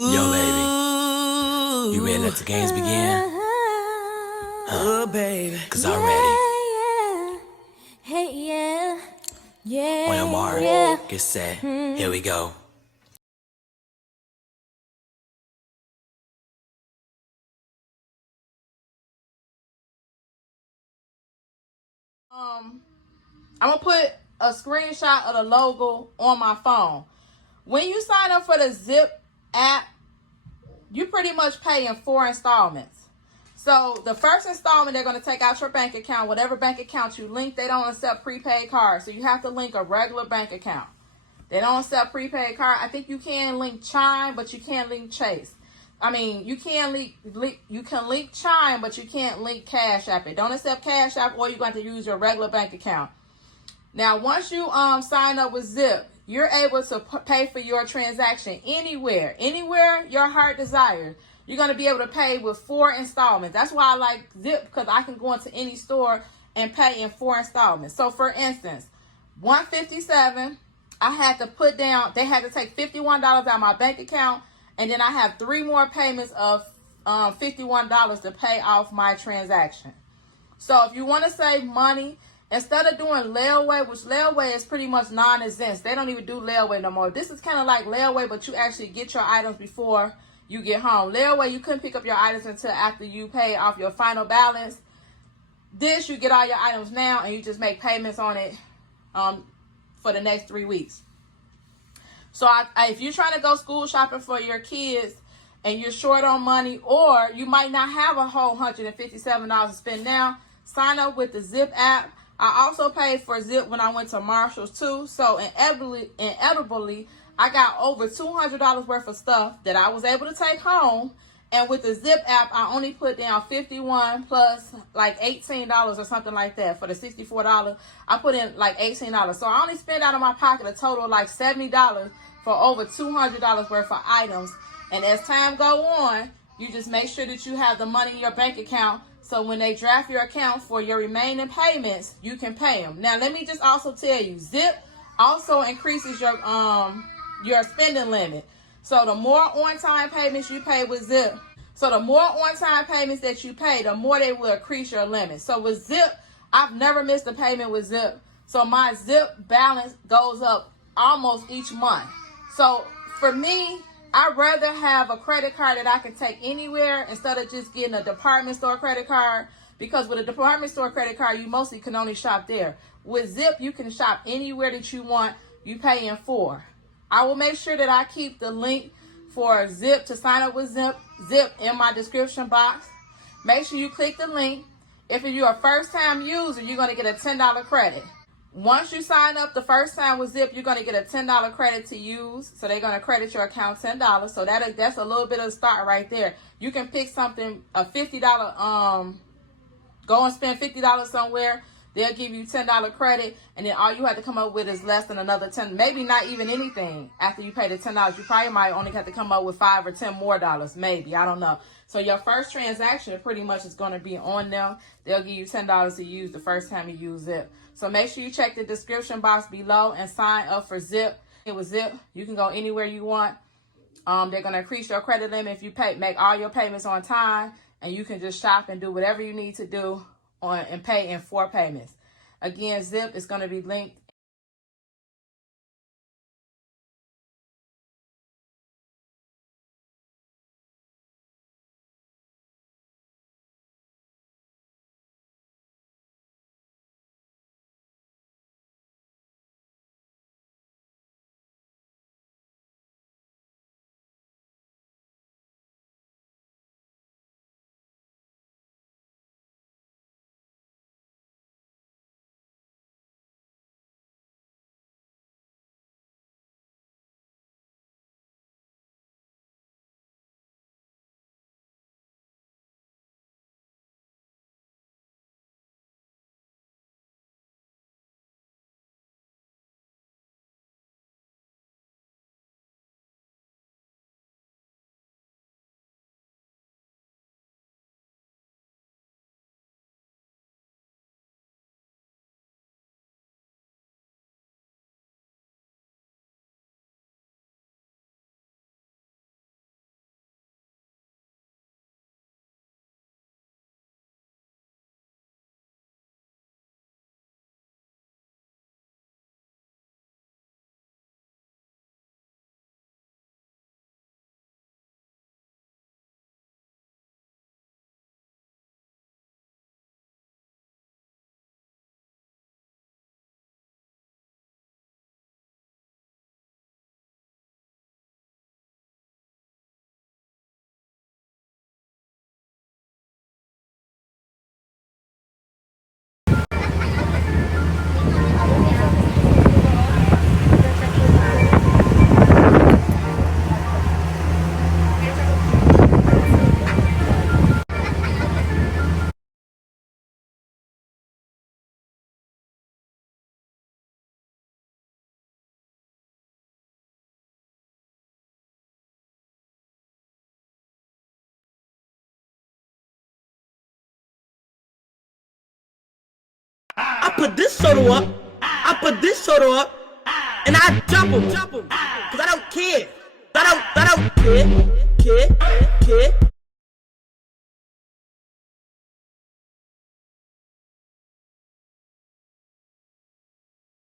Yo, baby, you ready to let the games begin? Oh, baby. Cause I'm ready. Hey, yeah. Yeah. On your mark, Yeah. get set, here we go. I'm gonna put a screenshot of the logo on my phone. When you sign up for the Zip app, you pretty much pay in 4 installments. So the first installment, they're going to take out your bank account, whatever bank account you link. They don't accept prepaid cards, so you have to link a regular bank account. They don't accept prepaid card. I think you can link Chime, but you can't link Chase. I mean, you can link Chime, but you can't link Cash App. It don't accept Cash App, or you're going to use your regular bank account. Now, once you sign up with Zip, you're able to pay for your transaction anywhere your heart desires. You're going to be able to pay with 4 installments. That's why I like Zip, because I can go into any store and pay in 4 installments. So, for instance, $157, I had to put down, they had to take $51 out of my bank account, and then I have 3 more payments of $51 to pay off my transaction. So if you want to save money, instead of doing layaway, which layaway is pretty much non-exempt, they don't even do layaway no more. This is kind of like layaway, but you actually get your items before you get home. Layaway, you couldn't pick up your items until after you pay off your final balance. This, you get all your items now, and you just make payments on it for the next 3 weeks. So if you're trying to go school shopping for your kids and you're short on money, or you might not have a whole $157 to spend now, sign up with the Zip app. I also paid for Zip when I went to Marshall's too. So inevitably, I got over $200 worth of stuff that I was able to take home. And with the Zip app, I only put down $51 plus like $18 or something like that. For the $64, I put in like $18. So I only spent out of my pocket a total of like $70 for over $200 worth of items. And as time go on, you just make sure that you have the money in your bank account, so when they draft your account for your remaining payments, you can pay them. Now, let me just also tell you, Zip also increases your spending limit. So the more on-time payments you pay with Zip, so the more on-time payments that you pay, the more they will increase your limit. So with Zip, I've never missed a payment with Zip. So my Zip balance goes up almost each month. So for me, I'd rather have a credit card that I can take anywhere instead of just getting a department store credit card, because with a department store credit card, you mostly can only shop there. With Zip, you can shop anywhere that you want. You pay in 4. I will make sure that I keep the link for Zip to sign up with Zip in my description box. Make sure you click the link. If you're a first-time user, you're going to get a $10 credit. Once you sign up the first time with Zip, you're going to get a $10 credit to use. So they're going to credit your account $10. So that's a little bit of a start right there. You can pick something, a $50, go and spend $50 somewhere. They'll give you $10 credit, and then all you have to come up with is less than another 10, maybe not even anything. After you pay the $10, you probably might only have to come up with $5 or $10 more, maybe. I don't know. So your first transaction pretty much is going to be on them. They'll give you $10 to use the first time you use Zip. So make sure you check the description box below and sign up for Zip. With Zip, you can go anywhere you want. They're going to increase your credit limit if you make all your payments on time, and you can just shop and do whatever you need to do and pay in 4 payments. Again, Zip is going to be linked put this photo up, I put this photo up, and I jump them, cause I don't care. I don't care.